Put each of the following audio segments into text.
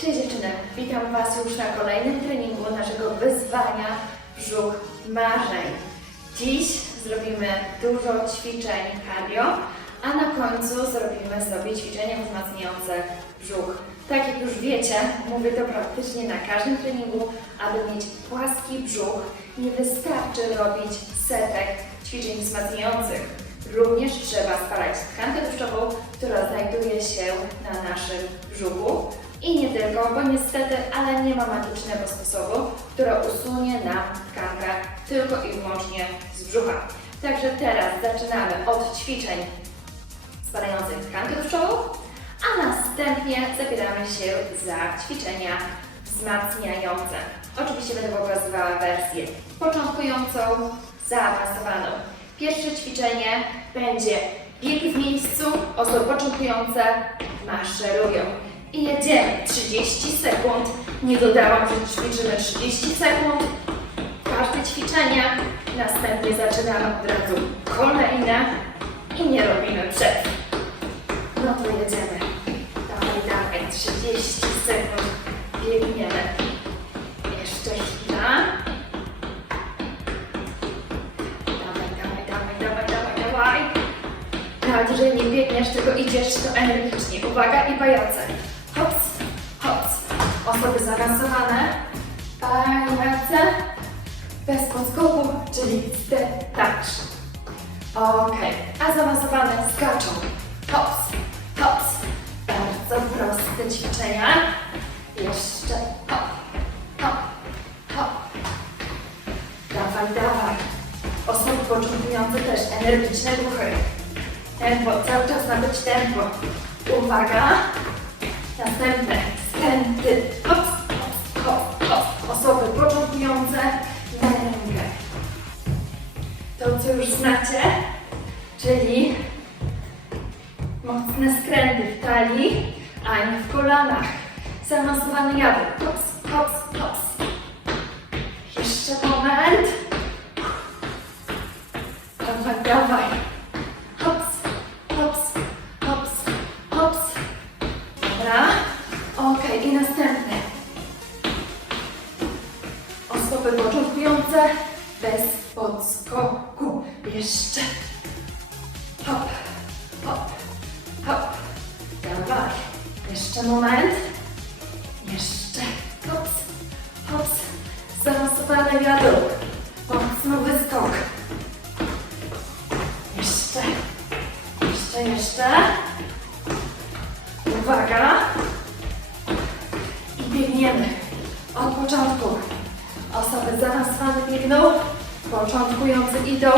Cześć dziewczyny, witam Was już na kolejnym treningu naszego wyzwania Brzuch Marzeń. Dziś zrobimy dużo ćwiczeń cardio, a na końcu zrobimy sobie ćwiczenia wzmacniające brzuch. Tak jak już wiecie, mówię to praktycznie na każdym treningu, aby mieć płaski brzuch, nie wystarczy robić setek ćwiczeń wzmacniających. Również trzeba spalać tkankę tłuszczową, która znajduje się na naszym brzuchu. I nie tylko, bo niestety, ale nie ma magicznego sposobu, który usunie nam tkankę tylko i wyłącznie z brzucha. Także teraz zaczynamy od ćwiczeń spalających tkankę tłuszczową, a następnie zabieramy się za ćwiczenia wzmacniające. Oczywiście będę pokazywała wersję początkującą, zaawansowaną. Pierwsze ćwiczenie będzie bieg w miejscu, osoby początkujące maszerują. I jedziemy 30 sekund. Nie dodałam, że ćwiczymy 30 sekund. Każde ćwiczenie. Następnie zaczynamy od razu kolejne i nie robimy przerw. No to jedziemy. Dawaj, dawaj, 30 sekund. Biegniemy. Jeszcze chwila. Dawaj, dawaj, dawaj, dawaj, dawaj, dawaj. Nawet jeżeli nie biegniesz, tylko idziesz, to energicznie. Uwaga i pajace. Osoby zaawansowane. Pajace. Bez podskoku, czyli step touch. Ok, a zaawansowane skaczą. Hops, hops. Bardzo proste ćwiczenia. Jeszcze hop, hop, hop. Dawaj, dawaj. Osoby początkujące też energiczne ruchy. Tempo, cały czas ma być tempo. Uwaga. Następne skręty. Osoby początkujące na rękę. To, co już znacie, czyli mocne skręty w talii, a nie w kolanach. Zaawansowany jadek. Hops, hops, hops. Jeszcze moment. Dawaj, dawaj. Hops, hops, hops, hops. Dobra. Ok, i następny. Wiadro. Mocno wyskok. Jeszcze. Jeszcze, jeszcze. Uwaga. I biegniemy. Od początku. Osoby zaawansowane biegną. Początkujący idą.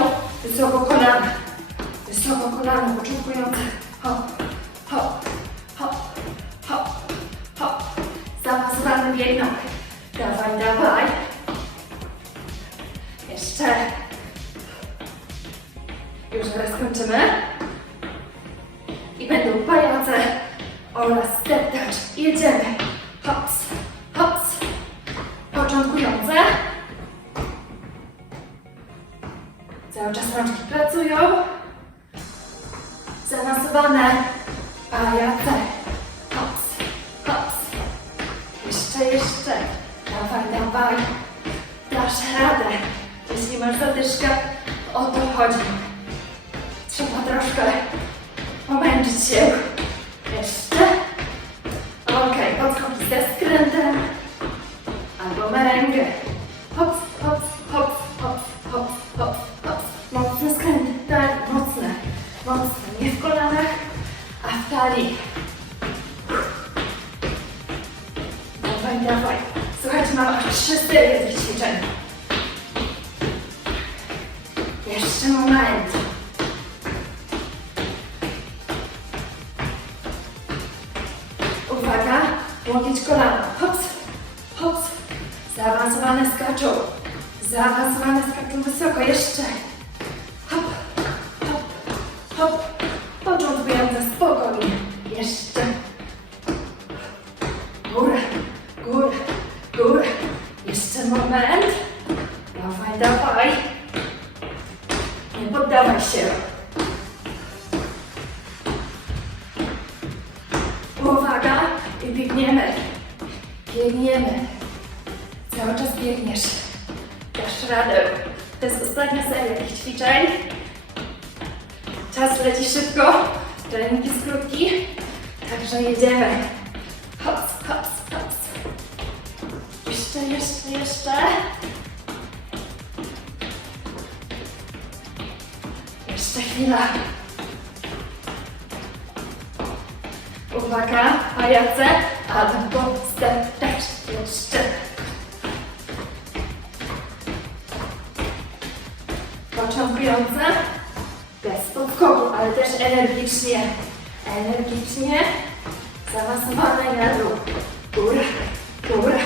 Wysoko kolana. Wysoko kolana. Początkujący. Hop, hop, hop, hop, hop. Zaawansowane biegną. Dawaj, dawaj. Cały czas rączki pracują. Zaawansowane pajace. Hops, hops. Jeszcze, jeszcze. Dawaj, dawaj. Dasz radę. Jeśli masz zadyszkę, o to chodzi. Trzeba troszkę pomęczyć się. Dawaj, dawaj. Słuchajcie, mam aż trzy serie tych ćwiczeń. Jeszcze moment. Uwaga, łokieć kolana. Hops, hops. Zaawansowane skaczą. Zaawansowane skaczą wysoko. Jeszcze. Hop, hop, hop. I biegniemy. Biegniemy. Cały czas biegniesz. Dasz radę. To jest ostatnia seria tych ćwiczeń. Czas leci szybko. Trening jest krótki. Także jedziemy. Hops, hops, hops. Jeszcze, jeszcze, jeszcze. Jeszcze chwila. Uwaga, pajace. Albo step, też jeszcze. Początkujące. Bez podskoku, ale też energicznie. Energicznie. Zaawansowane na dół. Góra, góra.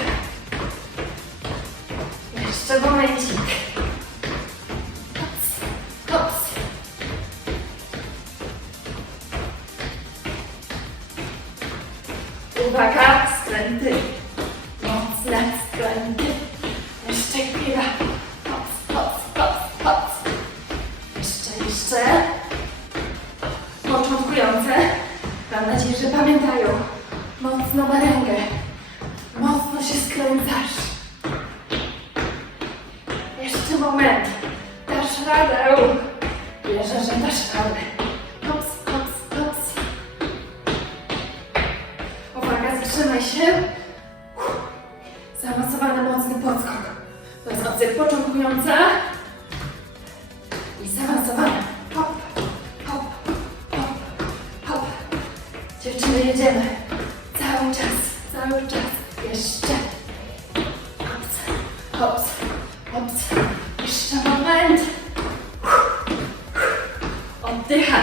Jeszcze momencik. Hops. Jeszcze moment. Oddychaj.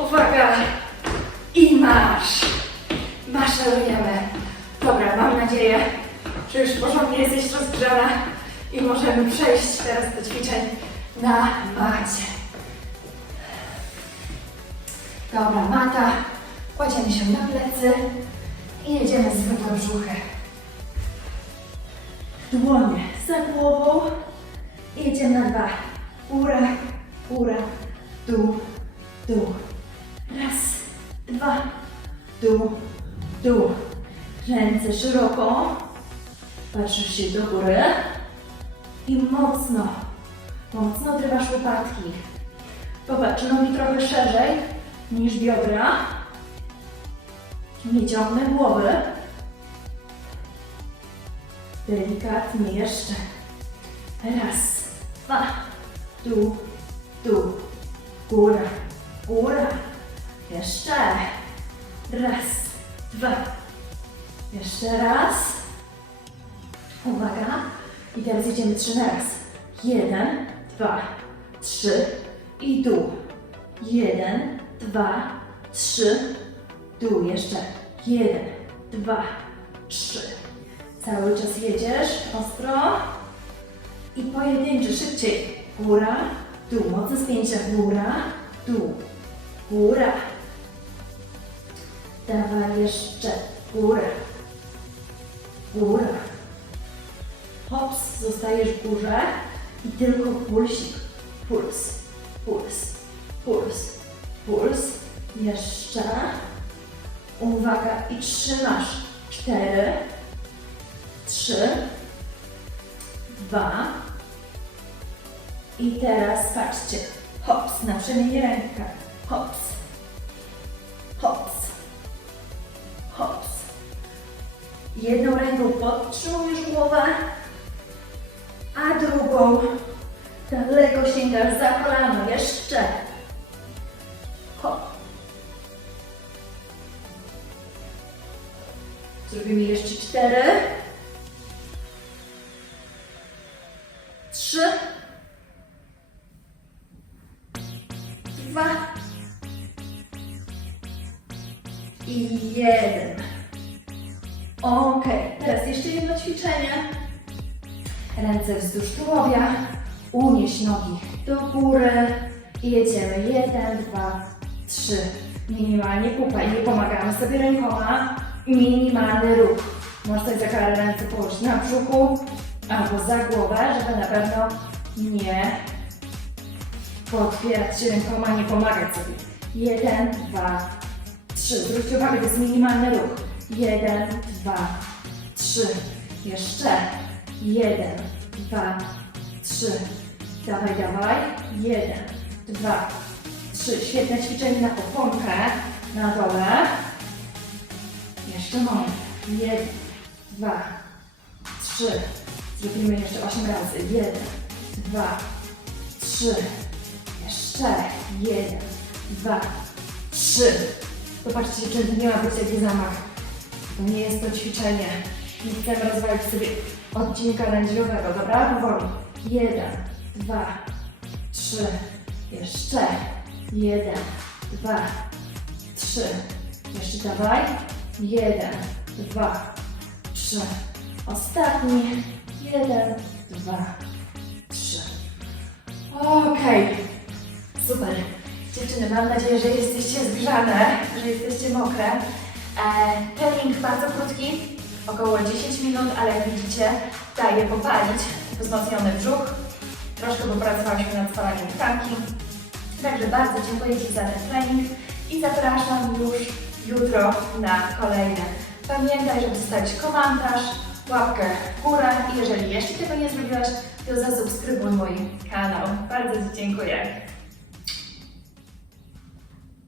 Uwaga! I marsz! Maszerujemy. Dobra, mam nadzieję, że już porządnie jesteś rozgrzana i możemy przejść teraz do ćwiczeń na macie. Dobra, mata. Kładziemy się na plecy i jedziemy z brzuchy. Dłonie za głową jedziemy na dwa. Góra, góra, dół, dół. Raz, dwa, dół, dół. Ręce szeroko. Patrzysz się do góry. I mocno, mocno odrywasz łopatki. Popatrz, nogi trochę szerzej niż biodra. Nie ciągnę głowy. Delikatnie jeszcze. Raz, dwa, dół, dół, góra, góra. Jeszcze. Raz, dwa. Jeszcze raz. Uwaga. I teraz jedziemy trzy na raz. Jeden, dwa, trzy i dół. Jeden, dwa, trzy, dół. Jeszcze. Jeden, dwa, trzy. Cały czas jedziesz ostro. I pojedynczy, szybciej. Góra, dół. Mocne spięcia. Góra, dół. Góra. Dawaj jeszcze. Góra. Góra. Hops, zostajesz w górze i tylko pulsik. Puls, puls, puls, puls. Jeszcze. Uwaga i trzymasz. Cztery, trzy, dwa. I teraz patrzcie. Hops, na przemianie ręka. Hops, hops, hops. Jedną ręką podtrzymujesz głowę, a drugą daleko sięgasz za kolano. Jeszcze. Hop. Zrobimy jeszcze cztery. Trzy. Dwa. I jeden. Ok, teraz jeszcze jedno ćwiczenie. Ręce wzdłuż tułowia. Unieś nogi do góry. I jedziemy. Jeden, dwa, trzy. Minimalnie pupaj. Nie pomagamy sobie rękoma. Minimalny ruch. Możesz sobie za karę ręce położyć na brzuchu albo za głowę, żeby na pewno nie podpierać się rękoma, nie pomagać sobie. Jeden, dwa, trzy. Zwróćcie uwagę, to jest minimalny ruch. Jeden, dwa, trzy. Jeszcze. Jeden, dwa, trzy. Dawaj, dawaj. Jeden, dwa, trzy. Świetne ćwiczenie na oponkę. Na dole. Jeszcze moment. Jeden, dwa, trzy. Zrobimy jeszcze osiem razy. Jeden, dwa, trzy. Jeszcze. Jeden, dwa, trzy. Zobaczcie, czy nie ma być taki zamach. To nie jest to ćwiczenie. Nie chcemy rozwalić sobie odcinka lędźwiowego, dobra? Powoli. Jeden, dwa, trzy. Jeszcze. Jeden, dwa, trzy. Jeszcze dawaj. Jeden, dwa, trzy. Ostatni. Jeden, dwa, trzy. Okej. Super. Dziewczyny, mam nadzieję, że jesteście zgrzane, że jesteście mokre. E, trening bardzo krótki, około 10 minut, ale jak widzicie, daje popalić wzmocniony brzuch. Troszkę popracowaliśmy nad spalaniem tkanki. Także bardzo dziękuję Ci za ten trening i zapraszam już jutro na kolejne. Pamiętaj, żeby zostawić komentarz, łapkę w górę i jeżeli jeszcze tego nie zrobiłaś, to zasubskrybuj mój kanał. Bardzo Ci dziękuję.